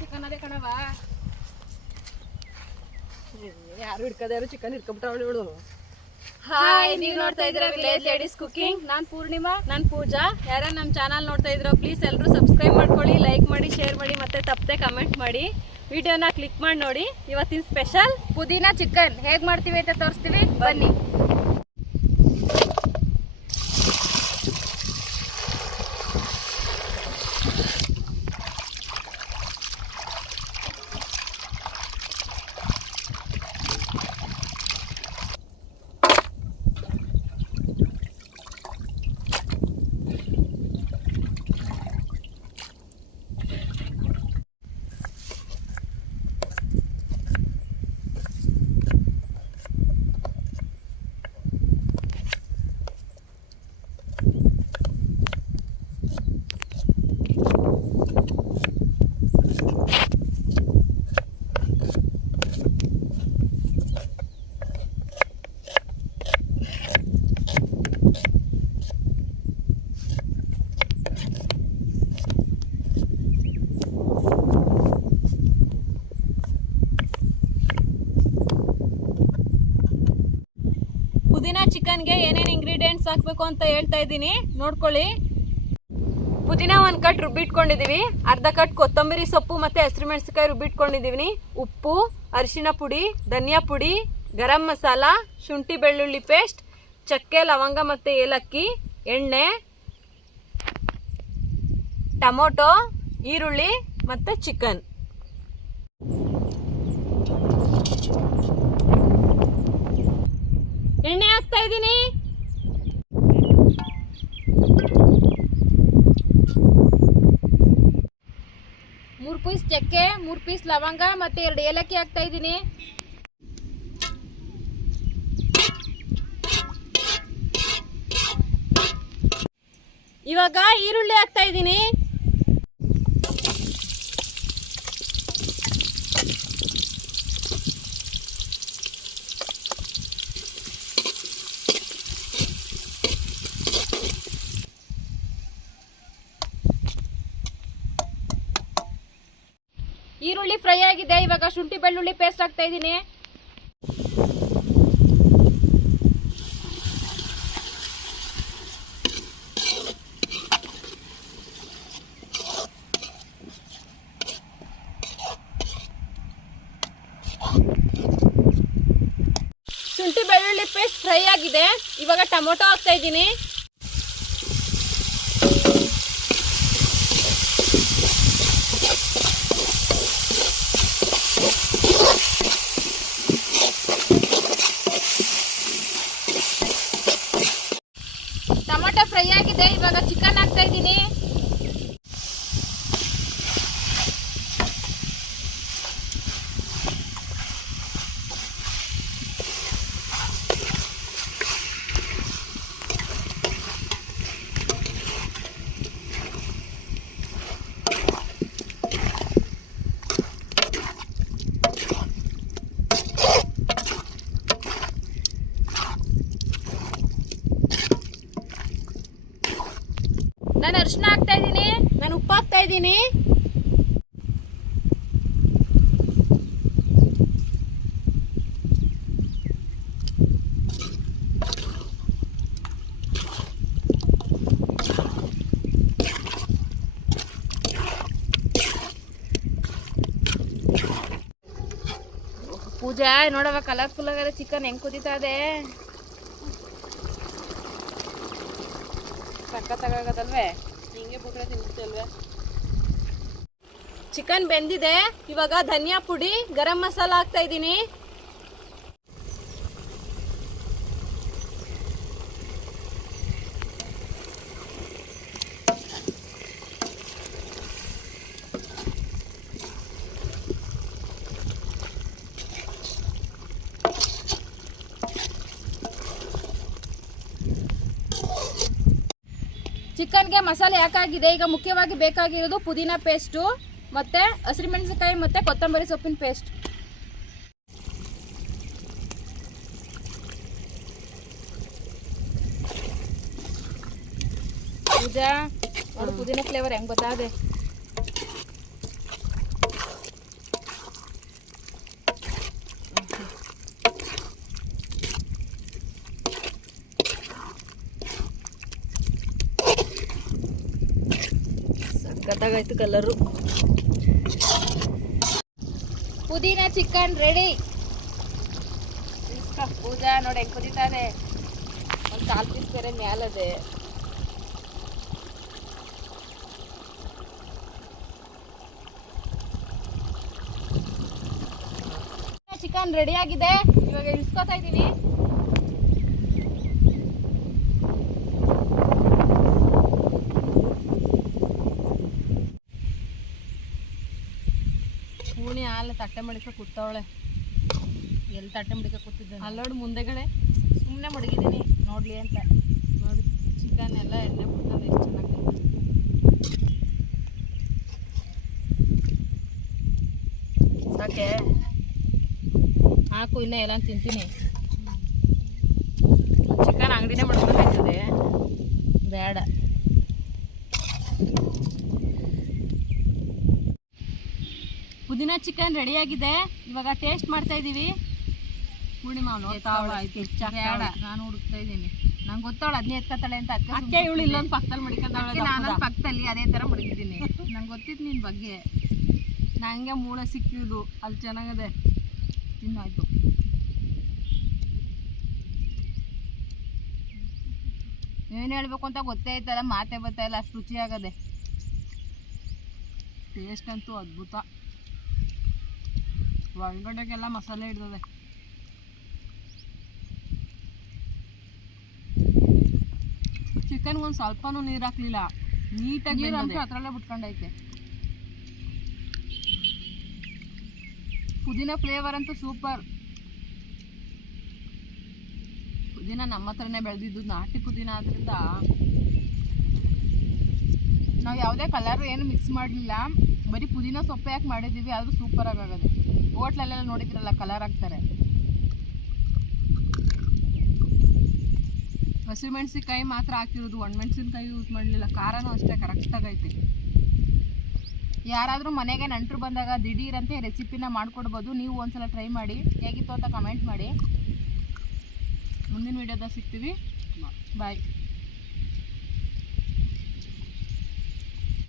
Chicken ಅದೇ ಕಣವ ಯಾರು ಹಿಡ್ಕದಾರು ಚಿಕನ್ ಹಿಡ್ಕೊಂಬಿಟ್ಟವಳು ಇವಳು. ಹಾಯ್ ನೀವು ನೋಡ್ತಾ ಇದ್ರ ವಿಲೇಜ್ ಲೇಡೀಸ್ ಕುಕಿಂಗ್ ನಾನು ಪೂರ್ಣಿಮಾ. ನಾನು ಪೂಜಾ. ಯಾರ ನಮ್ಮ ಚಾನಲ್ ನೋಡ್ತಾ ಇದ್ರೋ ಪ್ಲೀಸ್ ಎಲ್ಲರೂ ಸಬ್ಸ್ಕ್ರೈಬ್ ಮಾಡ್ಕೊಳ್ಳಿ ಲೈಕ್ ಮಾಡಿ ಶೇರ್ ಮಾಡಿ ಮತ್ತೆ ತಪ್ಪದೆ ಕಮೆಂಟ್ ಮಾಡಿ. ವಿಡಿಯೋನ ಕ್ಲಿಕ್ ಮಾಡಿ ನೋಡಿ. ಇವತ್ತಿನ ಸ್ಪೆಷಲ್ ಪುದೀನ ಚಿಕನ್ ಹೇಗ್ ಮಾಡ್ತೀವಿ ಅಂತ ತೋರಿಸ್ತೀವಿ? ಬನ್ನಿ ಪುದೀನ ಚಿಕನ್ಗೆ ಏನೇನು ಇಂಗ್ರೀಡಿಯೆಂಟ್ಸ್ ಹಾಕ್ಬೇಕು ಅಂತ ಹೇಳ್ತಾ ಇದ್ದೀನಿ. ನೋಡ್ಕೊಳ್ಳಿ. ಪುದೀನ ಒಂದು ಕಟ್ ರುಬ್ಬಿಟ್ಕೊಂಡಿದೀವಿ. ಅರ್ಧ ಕಟ್ ಕೊತ್ತಂಬರಿ ಸೊಪ್ಪು ಮತ್ತೆ ಹಸಿರು ಮೆಣಸಿನಕಾಯಿ ರುಬ್ಬಿಟ್ಕೊಂಡಿದೀವಿ. ಉಪ್ಪು ಅರಿಶಿಣ ಪುಡಿ, ಧನಿಯಾ ಪುಡಿ, ಗರಂ ಮಸಾಲ, ಶುಂಠಿ ಬೆಳ್ಳುಳ್ಳಿ ಪೇಸ್ಟ್, ಚಕ್ಕೆ, ಲವಂಗ ಮತ್ತೆ ಏಲಕ್ಕಿ, ಎಣ್ಣೆ, ಟೊಮೊಟೊ, ಈರುಳ್ಳಿ ಮತ್ತೆ ಚಿಕನ್. ಎಣ್ಣೆ ಹಾಕ್ತಾ ಇದ್ದೀನಿ. ಮೂರ್ ಪೀಸ್ ಚಕ್ಕೆ, ಮೂರು ಪೀಸ್ ಲವಂಗ ಮತ್ತೆ ಎರಡು ಏಲಕ್ಕಿ ಹಾಕ್ತಾ ಇದ್ದೀನಿ. ಇವಾಗ ಈರುಳ್ಳಿ ಹಾಕ್ತಾ ಇದ್ದೀನಿ. ಈರುಳ್ಳಿ ಫ್ರೈ ಆಗಿದೆ. ಇವಾಗ ಶುಂಠಿ ಬೆಳ್ಳುಳ್ಳಿ ಪೇಸ್ಟ್ ಹಾಕ್ತಾ ಇದ್ದೀನಿ. ಶುಂಠಿ ಬೆಳ್ಳುಳ್ಳಿ ಪೇಸ್ಟ್ ಫ್ರೈ ಆಗಿದೆ. ಇವಾಗ ಟೊಮೊಟೊ ಹಾಕ್ತಾ ಇದ್ದೀನಿ ಟೊಮೊಟೊ ಫ್ರೈ ಆಗಿದೆ. ಇವಾಗ ಚಿಕನ್ ಹಾಕ್ತಾ ಇದ್ದೀನಿ. ನಾನು ಅರ್ಶಿನ ಹಾಕ್ತಾ ಇದ್ದೀನಿ. ನಾನು ಉಪ್ಪು ಹಾಕ್ತಾ ಇದ್ದೀನಿ. ಪೂಜಾ ನೋಡವ ಕಲರ್ಫುಲ್ ಆಗದ ಚಿಕನ್ ಹೆಂಗ್ ಕುದೀತಾ ಇದೆ? ಸಖತ್ತಾಗದಲ್ವೇ ಹಿಂಗೆ ಬಿಟ್ರೆ ತಿನ್ನುತ್ತಲ್ವೇ? ಚಿಕನ್ ಬೆಂದಿದೆ ಇವಾಗ ಧನಿಯಾ ಪುಡಿ ಗರಂ ಮಸಾಲ ಹಾಕ್ತಾ ಇದ್ದೀನಿ. ಚಿಕನ್ಗೆ ಮಸಾಲೆ ಯಾಕಾಗಿದೆ? ಈಗ ಮುಖ್ಯವಾಗಿ ಬೇಕಾಗಿರೋದು ಪುದೀನ ಪೇಸ್ಟು ಮತ್ತೆ ಹಸಿರುಮೆಣಸಿನಕಾಯಿ ಮತ್ತೆ ಕೊತ್ತಂಬರಿ ಸೊಪ್ಪಿನ ಪೇಸ್ಟ್. ಪೂಜಾ ಪುದೀನ ಫ್ಲೇವರ್ ಹೆಂಗ್ ಗೊತ್ತಾದೆ? ಸಕ್ಕತ್ತಾಗಾಯ್ತು ಕಲರು. ಪುದೀನ ಚಿಕನ್ ರೆಡಿ ಪೂಜಾ ನೋಡಿ ಹೆಂಗೆ ಕುದೀತಾರೆ ಒಂದು ಕಾಲು ಪೀಸ್ ಬೇರೆ ಮ್ಯಾಲದೆ. ಚಿಕನ್ ರೆಡಿ ಆಗಿದೆ. ಇವಾಗ ಇಳಿಸ್ಕೊತಾ ಇದ್ದೀನಿ. ಹಾಲು ತಟ್ಟೆ ಮಡಿಕ ಕೂತವಳೆ. ಎಲ್ಲಿ ತಟ್ಟೆ ಮಡಿಕೆ ಕೂತಿದ್ದೆ ಅಲ್ಲೋಡು ಮುಂದೆಗಡೆ ಸುಮ್ಮನೆ ಮಡಗಿದ್ದೀನಿ ನೋಡ್ಲಿ ಅಂತ. ನೋಡಿ ಚಿಕನ್ ಎಲ್ಲ ಎಣ್ಣೆ ಬಿಡ್ತದೆ ಎಷ್ಟು ಚೆನ್ನಾಗಿ ಸಾಕೆ ಹಾಕು ಇನ್ನೂ ಎಲ್ಲ ತಿಂತೀನಿ. ಚಿಕನ್ ಅಂಗಡಿನೇ ಮಾಡ್ಬೇಕಾಯ್ತದೆ ಬೇಡ. ಪುದೀನ ಚಿಕನ್ ರೆಡಿ ಆಗಿದೆ. ಇವಾಗ ಟೇಸ್ಟ್ ಮಾಡ್ತಾ ಇದೀವಿ. ಪೂರ್ಣಿಮಾ ನಾನು ಹುಡುಕ್ತಾ ಇದ್ದೀನಿ. ನಂಗೆ ಗೊತ್ತಾವಳ ಅದನ್ನೇ ಎತ್ಕೊತಾಳೆ ಅಂತ ಅಕ್ಕೆ ಇವಳು ಇಲ್ಲೊಂದು ಪಕ್ಕದಲ್ಲಿ ಮಡಿಕೊಂಡವಳೆ ನಾನು ಪಕ್ಕದಲ್ಲಿ ಅದೇ ಥರ ಮಡಗಿದ್ದೀನಿ. ನಂಗೆ ಗೊತ್ತಿತ್ತು ನಿನ್ನ ಬಗ್ಗೆ. ನಂಗೆ ಮೂಳೆ ಸಿಕ್ಕಿದ್ದು ಅಲ್ಲಿ ಚೆನ್ನಾಗದೆ. ತಿನ್ನಾಯ್ತು ಏನು ಹೇಳ್ಬೇಕು ಅಂತ ಗೊತ್ತೇ ಆಯ್ತಲ್ಲ ಮಾತೆ ಬರ್ತಾ ಇಲ್ಲ ಅಷ್ಟು ರುಚಿ ಆಗದೆ ಟೇಸ್ಟ್ ಅಂತೂ ಅದ್ಭುತ. ಒಳಗಡೆಗೆಲ್ಲ ಮಸಾಲೆ ಹಿಡ್ದದೆ ಚಿಕನ್ ಒಂದು ಸ್ವಲ್ಪನೂ ನೀರು ಹಾಕ್ಲಿಲ್ಲ. ನೀಟಾಗಿ ನೀರಂತೂ ಅದರಲ್ಲೇ ಬಿಟ್ಕೊಂಡೈತೆ. ಪುದೀನ ಫ್ಲೇವರ್ ಅಂತೂ ಸೂಪರ್. ಪುದೀನ ನಮ್ಮ ಹತ್ರನೇ ಬೆಳೆದಿದ್ದು ನಾಟಿ ಪುದೀನ ಆದ್ರಿಂದ. ನಾವು ಯಾವುದೇ ಕಲರ್ ಏನು ಮಿಕ್ಸ್ ಮಾಡಲಿಲ್ಲ. ಬರೀ ಪುದೀನ ಸೊಪ್ಪೆ ಯಾಕೆ ಮಾಡಿದ್ದೀವಿ ಆದರೂ ಸೂಪರ್ ಆಗೋದು ಹೋಟ್ಲಲ್ಲೆಲ್ಲ ನೋಡಿದ್ರಲ್ಲ ಕಲರ್ ಹಾಕ್ತಾರೆ ಹಸಿಮೆಣ್ಸಿನ್ಕಾಯಿ ಮಾತ್ರ ಹಾಕಿರೋದು. ಒಣಮೆಣ್ಸಿನ್ಕಾಯಿ ಯೂಸ್ ಮಾಡಲಿಲ್ಲ. ಖಾರನೂ ಅಷ್ಟೇ ಕರೆಕ್ಟಾಗೈತೆ ಯಾರಾದರೂ ಮನೆಗೆ ನೆಂಟರು ಬಂದಾಗ ದಿಢೀರಂತೆ ರೆಸಿಪಿನ ಮಾಡಿಕೊಡ್ಬೋದು. ನೀವು ಒಂದ್ಸಲ ಟ್ರೈ ಮಾಡಿ. ಹೇಗಿತ್ತು ಅಂತ ಕಮೆಂಟ್ ಮಾಡಿ. ಮುಂದಿನ ವೀಡಿಯೋದಾಗ ಸಿಗ್ತೀವಿ. ಬಾಯ್